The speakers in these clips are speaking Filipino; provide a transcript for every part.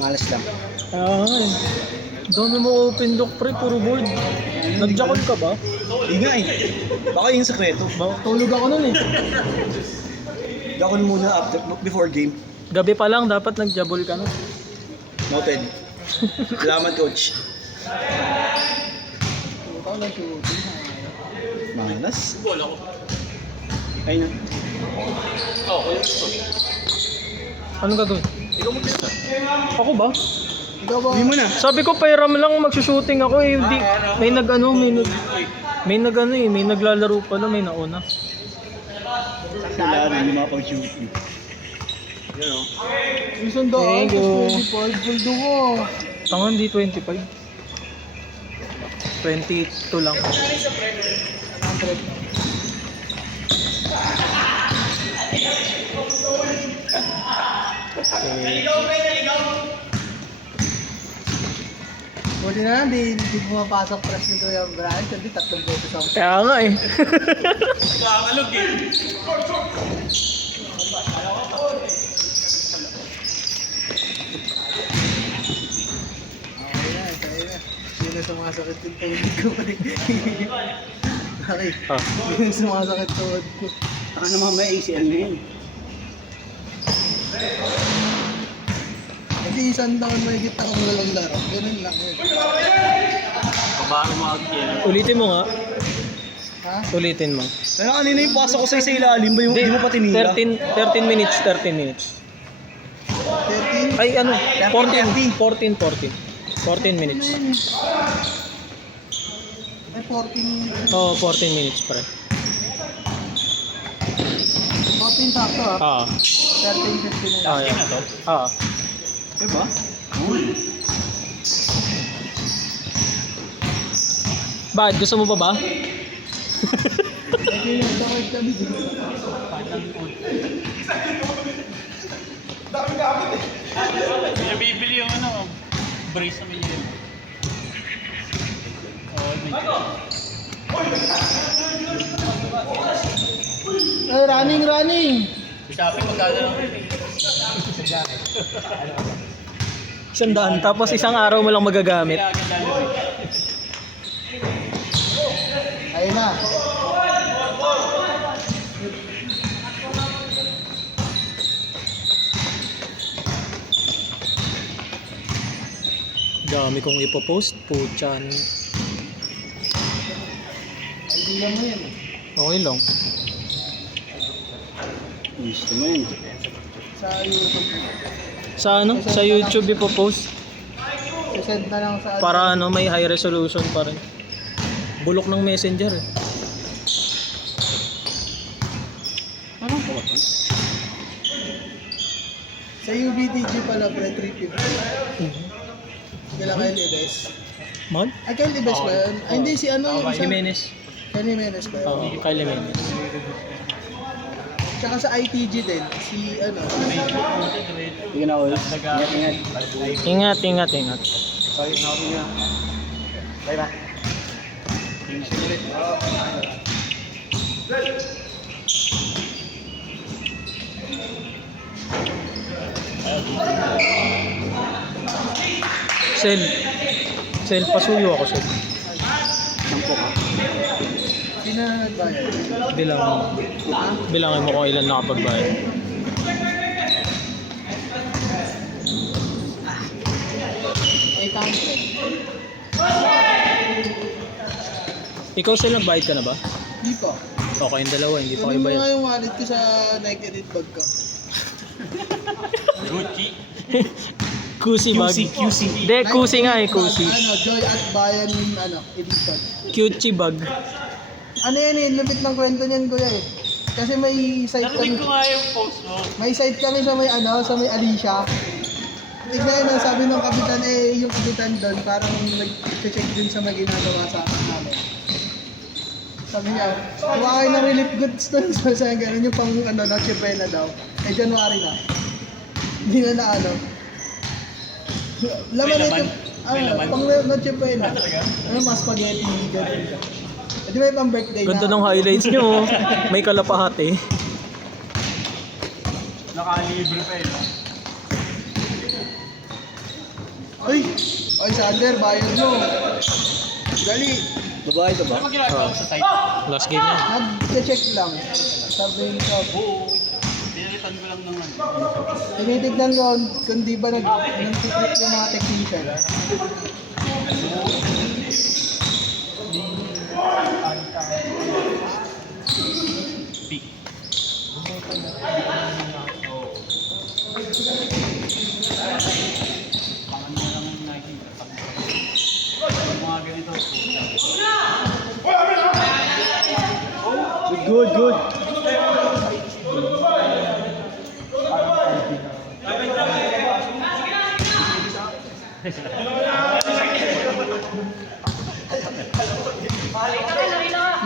Malas lang. Eh. Dami mo open dock pre, puro board. Nag-jackal ka ba? Hindi nga eh. Baka yung sekreto. Tulog ako nun eh. Gakon muna after, before game. Gabi pa lang, dapat nag-jabol ka na. Noted. Salamat coach. Malas. Ayun na. Anong gagawin? Ako ba? Hindi mo na. Sabi ko pairam lang magsushooting ako eh. Hindi, may nag-ano, may naglalaro pala, may nauna. Wala na, hindi makapag-shooting. Yun o. Isang daan, Thank you. 25, buldo mo. Tangan di 25. 22 lang. Buti na lang, di pumapasok press ni Kuya Brian, kasi 3 beses ako. Kaya nga eh. Kaya na. Yun na sumasakit yung tuhod ko. Okay. Ah. Yun na sumasakit tuhod ko. Saka naman may ACL na yun. Hindi isang taon may kita akong walang laro. Ganun lang yun. Ulitin mo nga. Ha? Ulitin mo. Pero kanina yung pasok ko sa ilalim ba yung hindi mo pa tinira? 13 minutes, 13 minutes. 13? Ay ano, 13. 14 minutes. Ay, 14. Oo, 14 minutes pre. 14 sakto ha. Ah. 13, 15 na. Yeah. Ah. Diba? Bakit? Gusto mo pa ba? Hindi na sakit kami. Bibili yung ano, brace sa menu. Ay, running! Shopping magkano lang rin eh. 100, tapos isang araw mo lang magagamit. Ayun na. Dami kong ipopost, puchan. Hindi lang mo yan. Okay lang. Gusto mo yun. Sa YouTube. Sa ano? Sa YouTube ipopost. I-send na lang sa Para ano, may high resolution pa rin. Bulok ng messenger eh. Anong po ito? Sa UBTG pala, pre, 350. Kailan kayo Libes? Mon? Ay, kayo Libes ba yun? Ay, hindi, si ano? Isa, Jimenez. Kay Jimenez ba yun? Oo, kay Jimenez. Tsaka sa ITG din, si ano? Sige na ulit. Ingat. Ingat. Sorry, nakapin niya. Bye ba? Sel, pasuyo ako sel. Sampo ka. Sino na nagbayad? Bilangin mo kung ilan nakapagbayad. Ay, tangke. Ikaw sel, nagbayad ka na ba? Hindi pa. Okay, yung dalawa, hindi pa kayo Kunin mo nga bayad. yung wallet ko sa Nike Edit bag ko. Gucci. Kusi bag. QC. Hindi, kusi nga eh, kusi. Ano, Joy at Bayan, ano, edition. Cutie bag. Ano yan eh, lupit ng kwento niyan kuya eh. Kasi may site kami, Narinig ko nga yung post mo. may site kami sa may ano, sa may Alicia. Tignan na sabi ng kapitan yung kapitan doon parang nag-check din sa may ginagawa sa akin namin. Sabi niya, kuha kayo ng relief goods doon. So sabi ganun yung pang ano, Noche Buena daw. Eh January na. Hindi na ano. Laman May ito. laman? May laman? Pang Noche Buena. Ano, mas spaghetti, ganun. Di ba yung pang birthday Ganda na? ng highlights nyo. Oh. May kalapahati. Nakalibre pa eh. No? Ay! Ay, Sander, bayad mo. Dali. Babae ka ba? Ano ginagawa mo sa site? Last game yan. Nag-check lang. Sabi ko, Oo. Pinalitan ko lang ng ano. tinitignan ko kung di ba nag-trip yung mga technician. Peak. Pangan mo lang yung nakikita. Pag mga ganito. Good, good.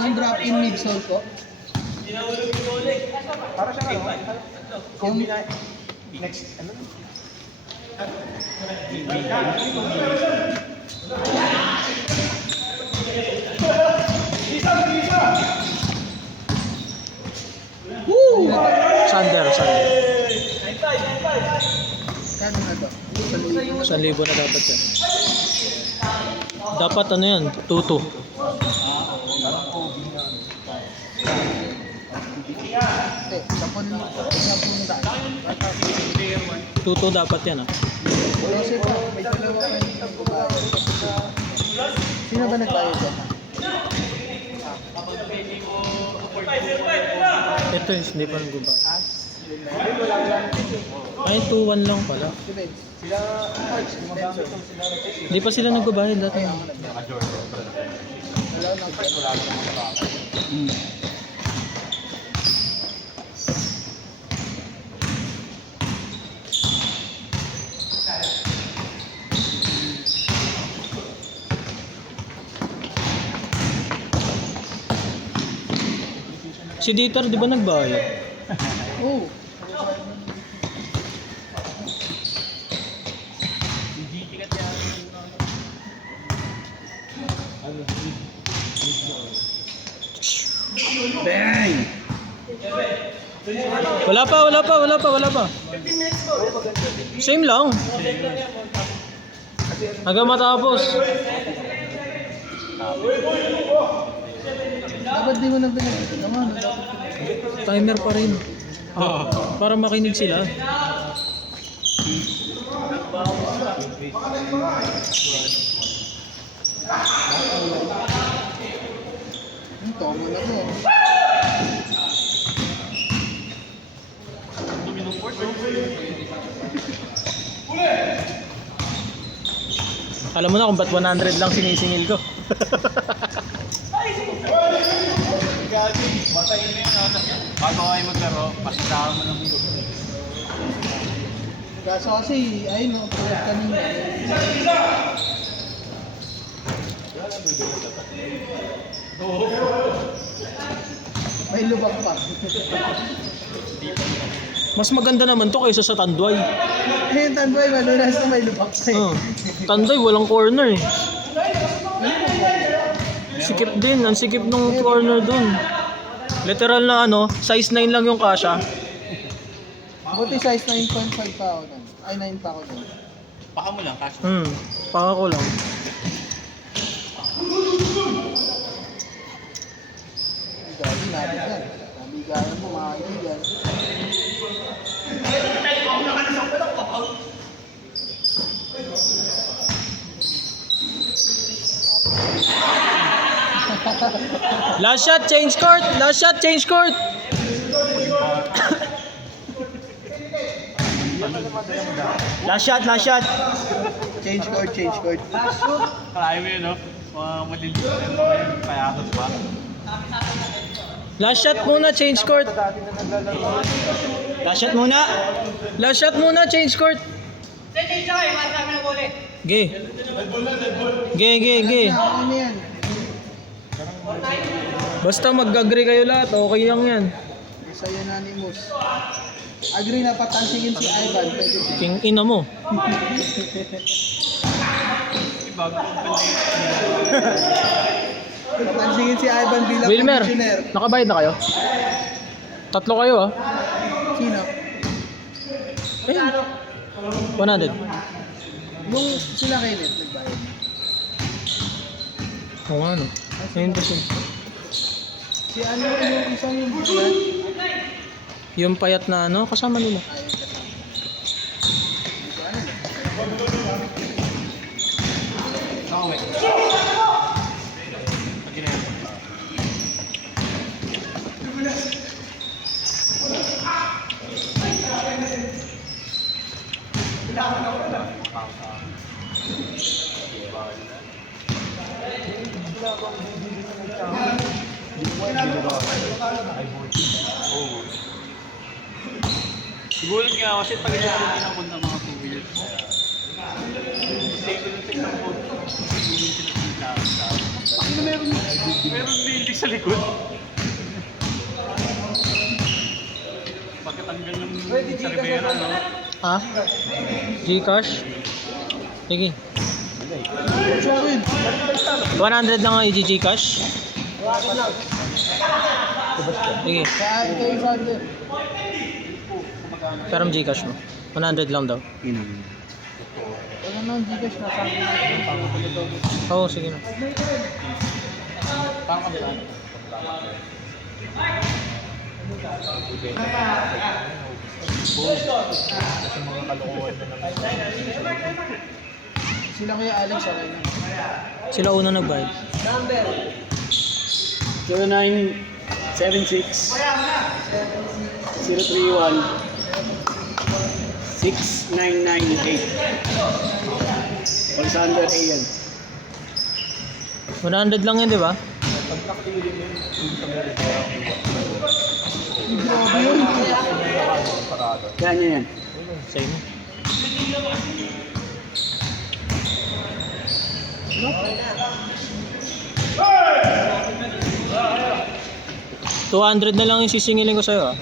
Yung drop-in midsole ko. Yung Sander. kano na to? 1,000 na dapat yan. Dapat ano yan? 2-2. Hindi, 10 daan. 2-2 dapat yan ah. Kasi pa, may dalawa pa yung nagbayad. Sino ba nagbayad dyan? Ito hindi pa nagubay. Ay, 2-1 lang pala. Depends. Sila, March, Benzo. Hindi pa sila nagbabayad dati. Wala nang Si Dieter, di ba nagbayad? Oo. Bang! Wala pa. Same lang. Hanggang matapos. Dapat di mo na binigyan. Naman, Timer pa rin. Para makinig sila. tomo na to. Alam mo na kung ba't 100 lang sinisingil ko. Batayin mo yun, bago kayo maglaro, pasidahan mo lang yun. Kaso kasi, ayun no, tulad kanina. May lubak pa. Mas maganda naman to kaysa sa Tanduay. Ngayon, Tanboy, malunas na may lubak pa. Oh, Tanduay walang corner eh. Sikip din, ang sikip ng corner dun. Literal na ano, size 9 lang yung kasha. Buti size 9.5 pa ako nun. Ay, 9 pa ako nun. Baka mo lang, cash. Paka ko lang. Gabi, nabigan. Nabigayan mo, mga kaibigan. Last shot, change court! Last shot, change court! Last shot, last shot. Change code, change code. Kalahin mo yun, no? Mga matindi pa rin mga yung payatot pa. Last shot muna, change court! Last shot muna. Last shot muna, change court! Ge. Ge. Ano yan? Basta mag-agree kayo lahat, okay lang yan. Isa unanimous. Agree na patansigin si Ivan. Pwede din. King ina mo. Bago kong pala Patansigin si Ivan bilang Wilmer, commissioner. nakabayad na kayo? Tatlo kayo ah. Sino? Eh, 100. Nung sila Kenneth, nagbayad. Oo nga no. Ayun kasi. Si ano yung isang yung yan? Yung payat na ano, kasama nila. Gulat nga ako kasi tagal na ako pinapunta mga 2 years. Stay ko lang sa isang phone. Ano meron building sa likod. Pagkatanggal ng sa Rivera, no? Ha? Gcash? Sige. Sa akin. 100 lang ang i-Gcash. Sige. Kay Sander. Pero ang Gcash mo. 100 lang daw. Wala nang Gcash na sabi na. Oo, sige na. Sila Kuya Alex, okay na. Sila una nagbayad. 0976 031 6998 Alexander Ayan. 100 lang yun, di ba? Yan. Same. $200 na lang yung sisingilin ko sa'yo, ah.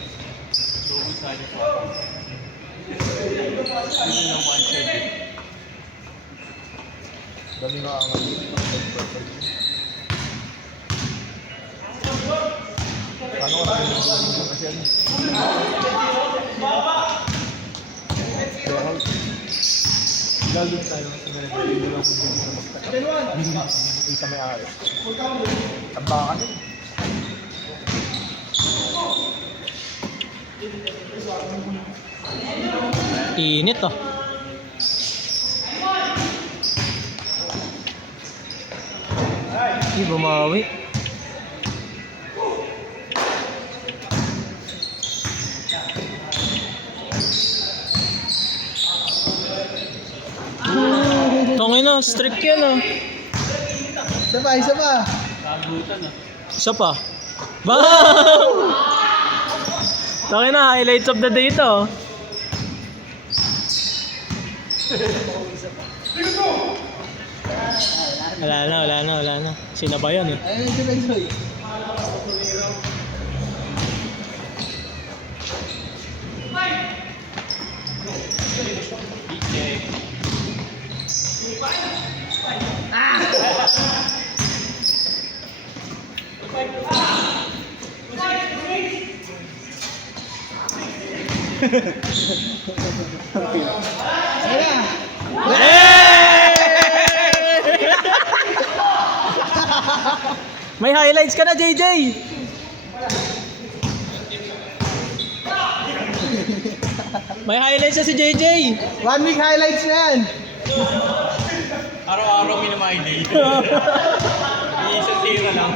Init, ah. Hindi bumawi. Tongin na, strict yan, ah. Isa pa. Isa pa. Bam! Tongin na, highlights of the day ito, oh. Wala na. Sinabayan, eh. Ayun si Benzoy. Ayun na. May highlights ka na, JJ! May highlights na si JJ! 1 week highlights na yan. Araw-araw minamay day. Isang tira lang.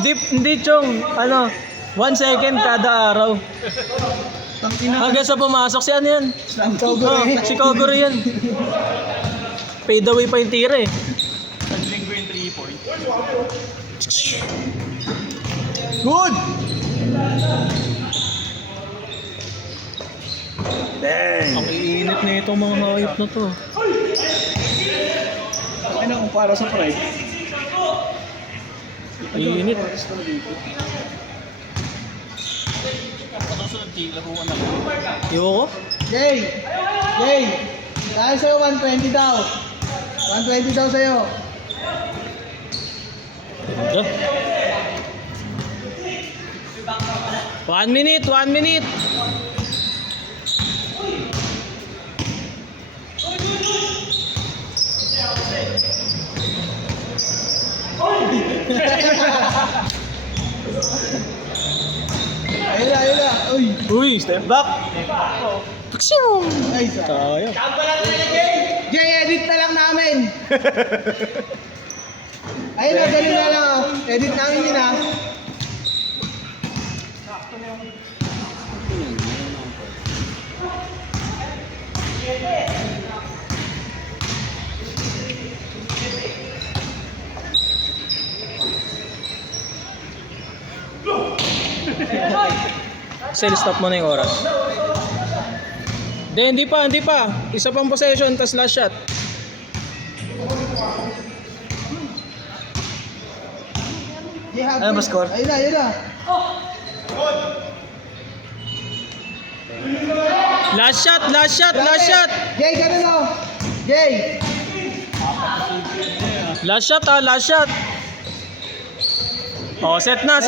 Hindi, Chong. 1 second kada araw. Hanggang sa pumasok si ano yan? Si Kogoro yan. Fade away pa yung tira, eh. Linggo yung 3 points. Good. Ang iinit na itong mga hayop na to. Ano kung para sa pride? Iinit. Patusunod tigla ko na. Iwo ko? Jay. Dahil sa'yo 120 daw. 120 daw sa'yo. Ganda. 1 minute. Uy, step back. Paksiw. Ay, sa. Tayo. Jay, edit na lang namin. Ayun na, ganun na lang. Oh. Edit namin yun ah. Sell stop mo na yung oras. Hindi pa. Isa pang possession, tas last shot. Jay, half Ano ba field. score? Ayun na. Last shot. Jay, ganun oh. Jay. Last shot. Oh, set na.